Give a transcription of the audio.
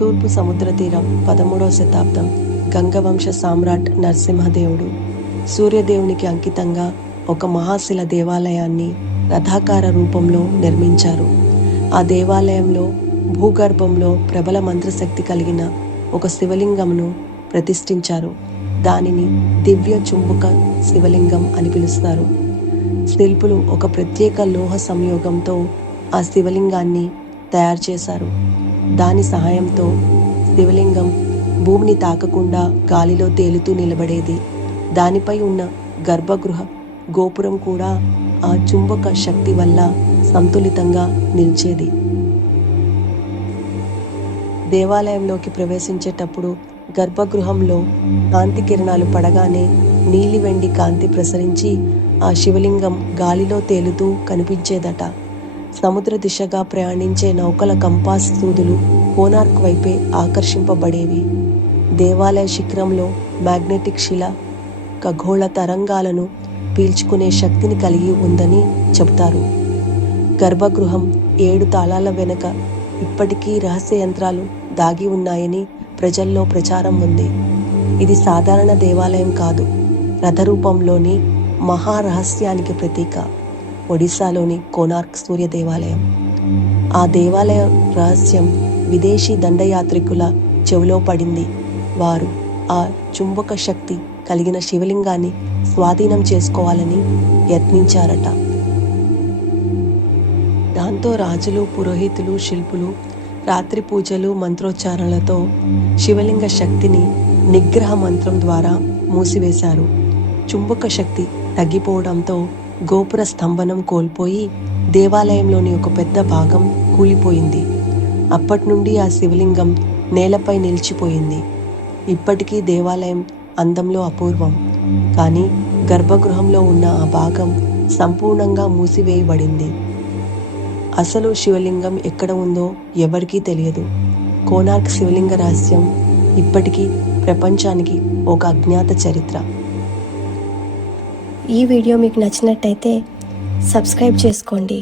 తూర్పు సముద్ర తీరం 13వ శతాబ్దం గంగవంశ సామ్రాట్ నరసింహదేవుడు సూర్యదేవునికి అంకితంగా ఒక మహాశిల దేవాలయాన్ని రథాకార రూపంలో నిర్మించారు. ఆ దేవాలయంలో భూగర్భంలో ప్రబల మంత్రశక్తి కలిగిన ఒక శివలింగంను ప్రతిష్ఠించారు. దానిని దివ్య చుంబక శివలింగం అని పిలుస్తారు. శిల్పులు ఒక ప్రత్యేక లోహ సంయోగంతో ఆ శివలింగాన్ని తయారు చేశారు. దాని సహాయంతో శివలింగం భూమిని తాకకుండా గాలిలో తేలుతూ నిలబడేది. దానిపై ఉన్న గర్భగృహ గోపురం కూడా ఆ చుంబక శక్తి వల్ల సంతులితంగా నిలిచేది. దేవాలయంలోకి ప్రవేశించేటప్పుడు గర్భగృహంలో కాంతి కిరణాలు పడగానే నీలి వెండి కాంతి ప్రసరించి ఆ శివలింగం గాలిలో తేలుతూ కనిపించేదట. సముద్ర దిశగా ప్రయాణించే నౌకల కంపాస్ సూదులు కోనార్క్ వైపే ఆకర్షింపబడేవి. దేవాలయ శిఖరంలో మ్యాగ్నెటిక్ శిల ఖగోళ తరంగాలను పీల్చుకునే శక్తిని కలిగి ఉందని చెబుతారు. గర్భగృహం 7 తాళాల వెనుక ఇప్పటికీ రహస్య యంత్రాలు దాగి ఉన్నాయని ప్రజల్లో ప్రచారం ఉంది. ఇది సాధారణ దేవాలయం కాదు, రథరూపంలోని మహారహస్యానికి ప్రతీక. ఒడిశాలోని కోనార్క్ సూర్య దేవాలయం. ఆ దేవాలయ రహస్యం విదేశీ దండయాత్రికుల చెవిలో పడింది. వారు ఆ చుంబక శక్తి కలిగిన శివలింగాన్ని స్వాధీనం చేసుకోవాలని యత్నించారట. దాంతో రాజులు, పురోహితులు, శిల్పులు రాత్రి పూజలు, మంత్రోచ్చారణలతో శివలింగ శక్తిని నిగ్రహ మంత్రం ద్వారా మూసివేశారు. చుంబక శక్తి తగ్గిపోవడంతో గోపుర స్తంభనం కోల్పోయి దేవాలయంలోని ఒక పెద్ద భాగం కూలిపోయింది. అప్పటి నుండి ఆ శివలింగం నేలపై నిలిచిపోయింది. ఇప్పటికీ దేవాలయం అందంలో అపూర్వం. కానీ గర్భగృహంలో ఉన్న ఆ భాగం సంపూర్ణంగా మూసివేయబడింది. అసలు శివలింగం ఎక్కడ ఉందో ఎవరికీ తెలియదు. కోనార్క్ శివలింగ రహస్యం ఇప్పటికీ ప్రపంచానికి ఒక అజ్ఞాత చరిత్ర. ఈ వీడియో మీకు నచ్చినట్టయితే సబ్స్క్రైబ్ చేసుకోండి.